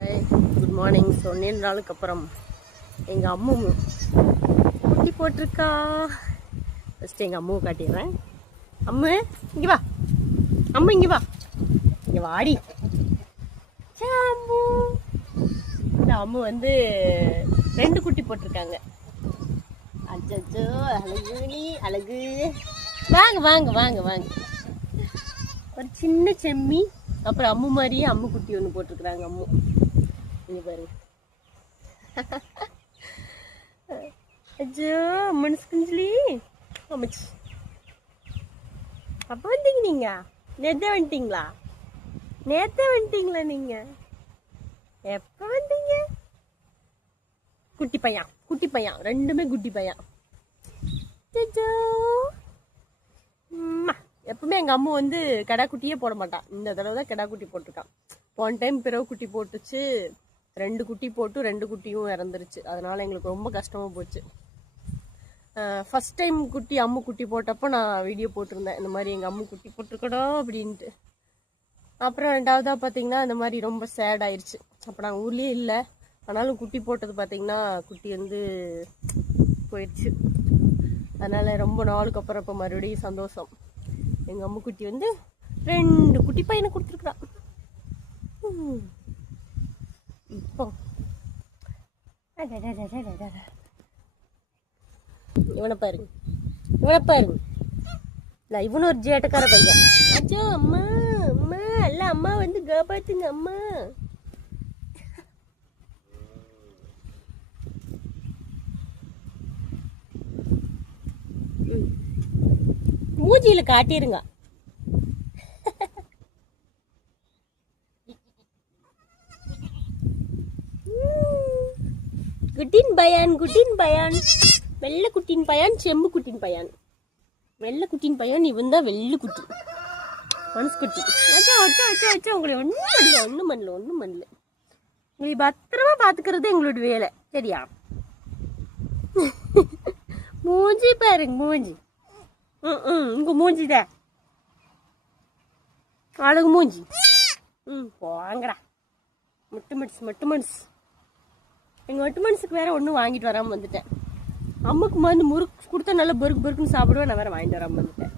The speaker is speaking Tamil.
Good morning. ஸோ நீண்ட நாளுக்கு அப்புறம் எங்கள் அம்மு குட்டி போட்டிருக்கா. ஃபஸ்ட்டு எங்கள் அம்முவை காட்டிடுறேன். அம்மு இங்கே வா, அம்மு இங்கே வா, இங்கே வாடி. அம்மு இந்த அம்மு வந்து 2 குட்டி போட்டிருக்காங்க. அச்சோ அழகு, நீ அழகு. வாங்க வாங்க வாங்க வாங்க. ஒரு சின்ன செம்மி, அப்புறம் அம்மு மாதிரியே அம்மு குட்டி ஒன்று போட்டிருக்குறாங்க அம்மு. இங்க பாருங்க. அச்சோ மனசு குஞ்சலி அமைச்சு. அப்ப வந்தீங்க நீங்க? நேத்தே வந்துட்டீங்களா? நேத்தே வந்துட்டீங்களா நீங்க? எப்ப வந்தீங்க? குட்டி பையன், குட்டி பையன், 2மே குட்டி பையன். எப்பவுமே எங்க அம்மா வந்து கடா குட்டியே போட மாட்டான். இந்த தடவை தான் கடா குட்டி போட்டிருக்கான். போன டைம் பிறகு குட்டி போட்டுச்சு, 2 குட்டி போட்டு 2 குட்டியும் இறந்துருச்சு. அதனால எங்களுக்கு ரொம்ப கஷ்டமா போச்சு. ஃபர்ஸ்ட் டைம் குட்டி அம்மு குட்டி போட்டப்போ நான் வீடியோ போட்டிருந்தேன், இந்த மாதிரி எங்கள் அம்மு குட்டி போட்டிருக்கடா அப்படின்ட்டு. அப்புறம் 2வதாக பார்த்தீங்கன்னா இந்த மாதிரி ரொம்ப சேட் ஆயிடுச்சு. அப்போ நாங்கள் ஊர்லேயே இல்லை, ஆனாலும் குட்டி போட்டது பார்த்தீங்கன்னா குட்டி வந்து போயிடுச்சு. அதனால ரொம்ப நாளுக்கு அப்புறம் இப்போ மறுபடியும் சந்தோஷம். எங்கள் அம்மு குட்டி வந்து 2 குட்டி பையனை கொடுத்துருக்குறான். இப்போ இவனை பாருங்க, இவனை பாருங்க. இல்லை இவனு ஒரு ஜேட்டக்கார பையன். அச்சோ அம்மா அம்மா, அல்ல அம்மா வந்து காப்பாத்துங்க அம்மா. மூஞ்சியில காட்டிருங்க. குட்டின் பயான், குட்டின் பயான், வெள்ளை குட்டின் பையன், செம்பு குட்டின் பையன். வெள்ளை குட்டின் பையன் இவன் தான் வெள்ளை குட்டி, மனசு குட்டி. உங்களை ஒன்றும் பண்ணல, ஒன்றும் பண்ணல, ஒன்றும் பண்ணல. உங்களை பத்திரமா பார்த்துக்கிறது எங்களோட வேலை, சரியா? மூஞ்சி பாருங்க, மூஞ்சி. உங்க மூஞ்சிதான் அழகு மூஞ்சி. போங்கடா மட்டு மனுஷு, மட்டு மனுஷு. எங்கள் மட்டு மனுஷுக்கு வேற ஒன்றும் வாங்கிட்டு வராமல் வந்துட்டேன். அம்முக்கு வந்து முறுக்கு கொடுத்தா நல்லா பொறுக்கு பொறுக்குன்னு சாப்பிடுவேன், நான் வேற வாங்கிட்டு வராமல் வந்துட்டேன்.